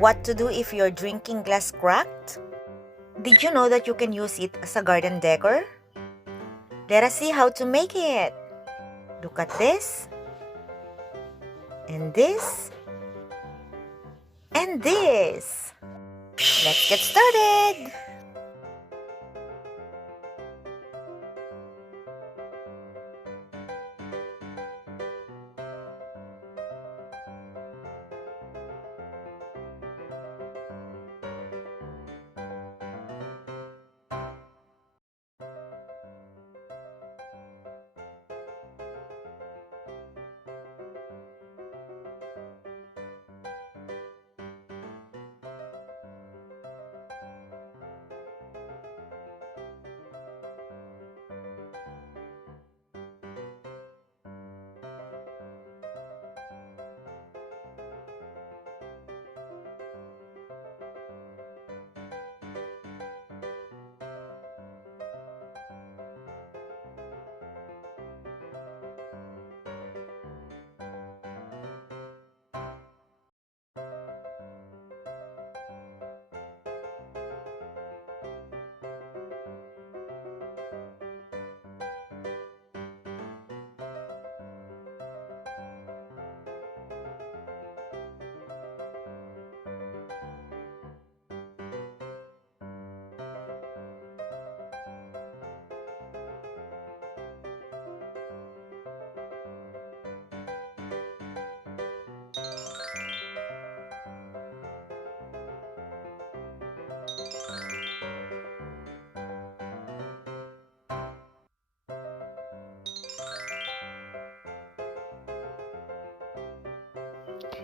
What to do if your drinking glass cracked? Did you know that you can use it as a garden decor? Let us see how to make it. Look at this. And this. And this. Let's get started.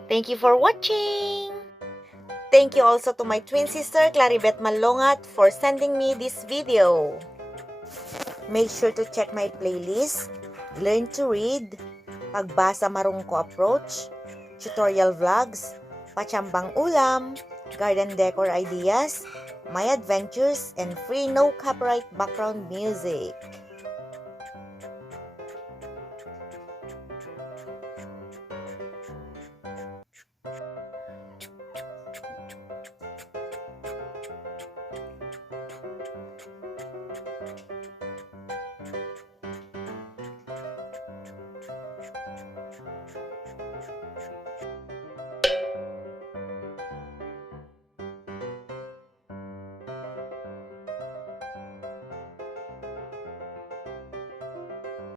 Thank you for watching! Thank you also to my twin sister Claribel Malongat for sending me this video. Make sure to check my playlist, Learn to Read, Pagbasa Marungko Approach, Tutorial Vlogs, Pachambang Ulam, Garden Decor Ideas, My Adventures, and free no copyright background music.